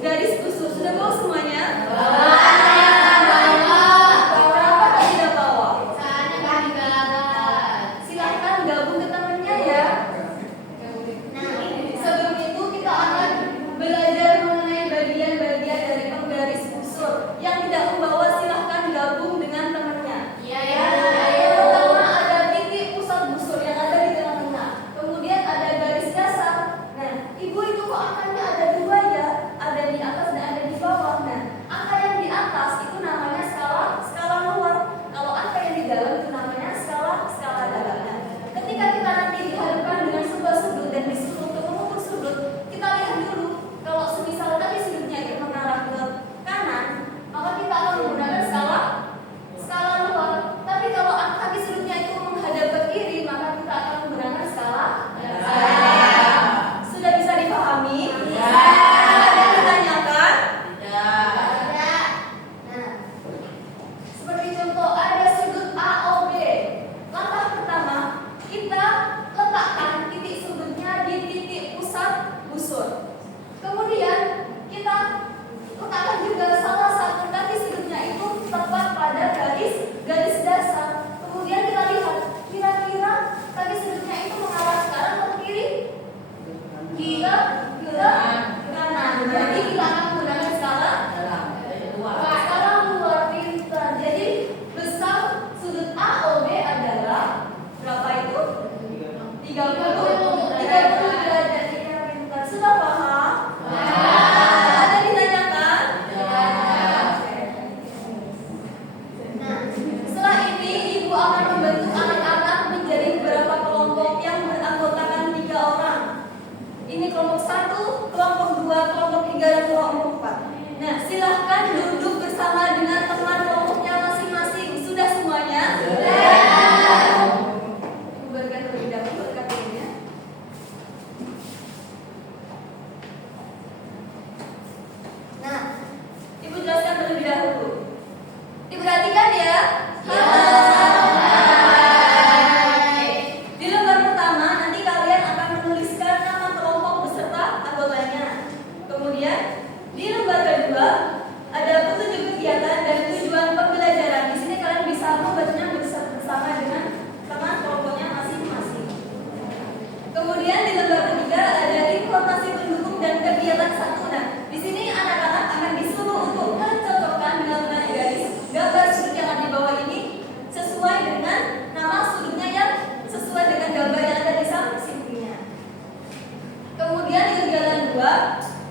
Garis khusus. Sudah bawa semuanya? terlebih dahulu. Diperhatikan ya. Di lembar pertama nanti kalian akan menuliskan nama kelompok beserta anggotanya. Kemudian di lembar kedua ada petunjuk kegiatan dan tujuan pembelajaran. Di sini kalian bisa membacanya bersama dengan teman kelompoknya masing-masing. Kemudian di lembar ketiga ada informasi pendukung dan kegiatan satu. Nah, di sini anak-anak akan disuruh untuk mencocokkan dengan garis gambar sudut yang ada di bawah ini sesuai dengan nama sudutnya yang sesuai dengan gambar yang ada di sampingnya. Kemudian di kegiatan 2,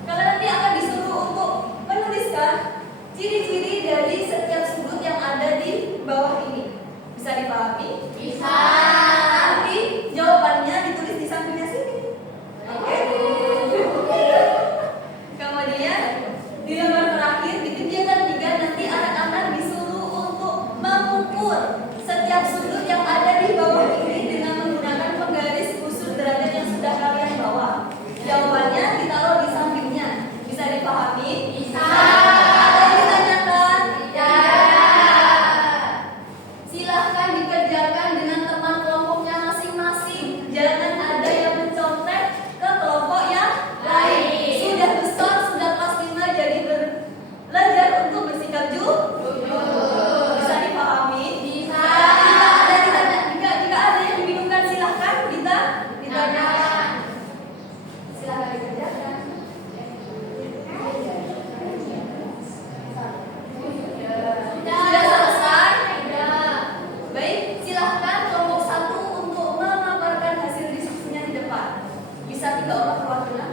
kalian nanti akan disuruh untuk menuliskan ciri-ciri dari setiap sudut yang ada di bawah ini. Bisa dipahami? Bisa. Nanti jawabannya ditulis di sampingnya sini. Oke? Kemudian di lembar terakhir di kegiatan 3 nanti anak-anak disuruh untuk mengukur setiap sudut yang ada di bawah ini dengan menggunakan penggaris busur derajat yang sudah kalian bawa. Jawabannya ditaruh di sampingnya. Bisa dipahami? Bisa. Ada yang ditanyakan? Tidak. Silahkan dikerjakan dengan teman kelompoknya masing-masing. Jangan ada yang mencontek ke kelompok yang lain. Sudah besar, sudah kelas 5, jadi belajar untuk bersikap jujur. Bisa dipahami? Bisa. Jika ada yang dibingungkan silahkan ditanyakan. Silahkan dikerjakan. Sudah selesai? Baik, silahkan kelompok 1 untuk memaparkan hasil diskusinya di depan. Bisa 3 orang perwakilan?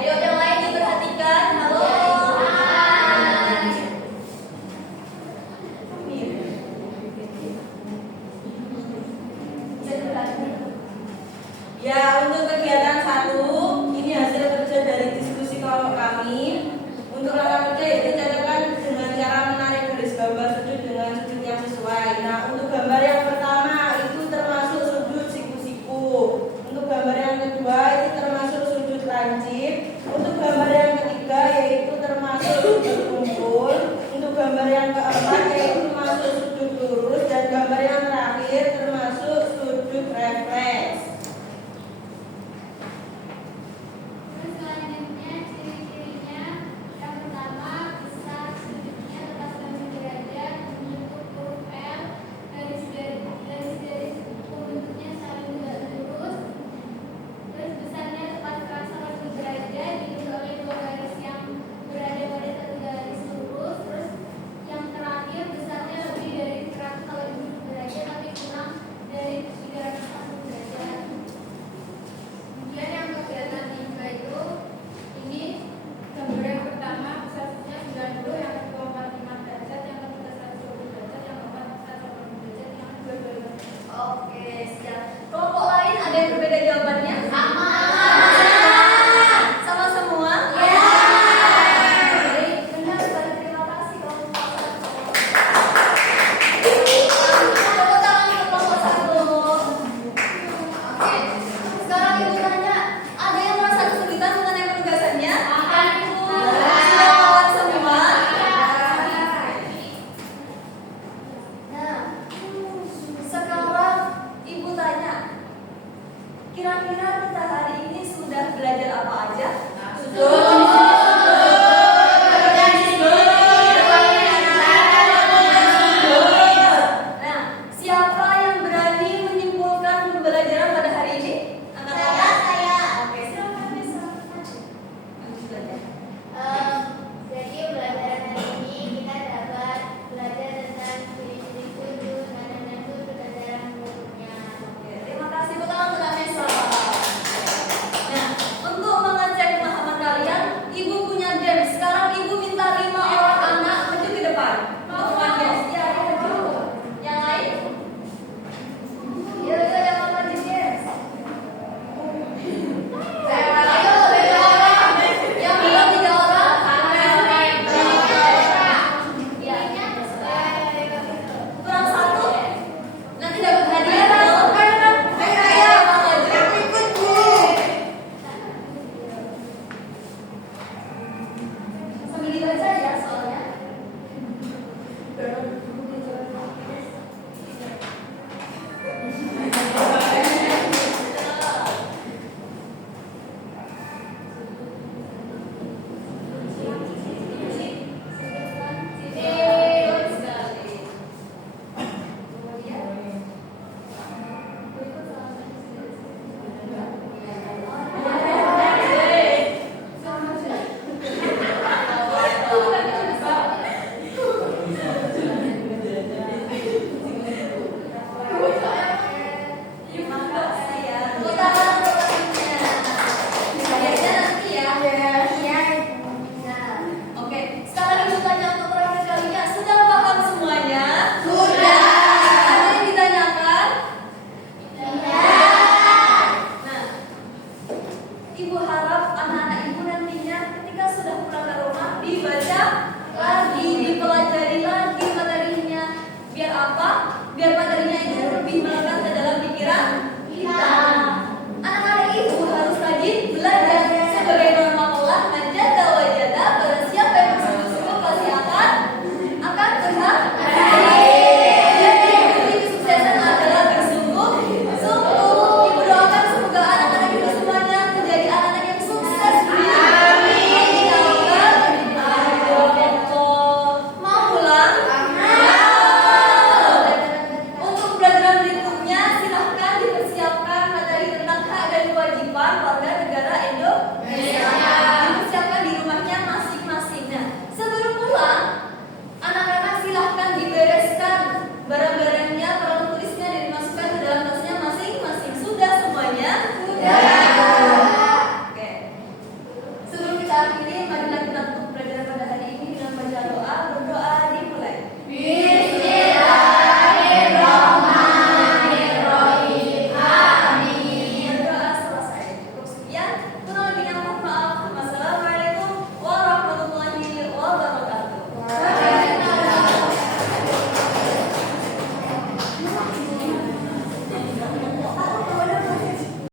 Ayo yang lain diperhatikan. Halo. Ya, untuk kegiatan 1 ini hasil kerja dari diskusi kelompok kami. Untuk langkah kerja yaitu catatan dengan cara menarik garis gambar sudut dengan sudut yang sesuai. Nah, untuk gambar yang pertama itu termasuk sudut siku-siku. Untuk gambar yang kedua itu termasuk sudut lancip. Untuk gambar yang ketiga yaitu termasuk sudut kumpul. Untuk gambar yang keempat yaitu termasuk sudut lurus, dan gambar yang terakhir termasuk sudut refleks. Selanjutnya ciri-cirinya yang pertama besar sudutnya tepat 90 derajat menyentuh huruf L, garis-garis pembentuknya saling tegak lurus, terus besarnya tepat 180 derajat dibentuk oleh 2 garis yang berada pada satu garis lurus, terus yang terakhir besarnya lebih dari 180 derajat tapi kurang dari 340 derajat. Kemudian yang kegiatan 3 itu ini gambar yang pertama besarnya 90, yang kedua 45 derajat, yang ketiga 120 derajat, yang keempat 180 derajat, yang kedua 200. Oke, siap.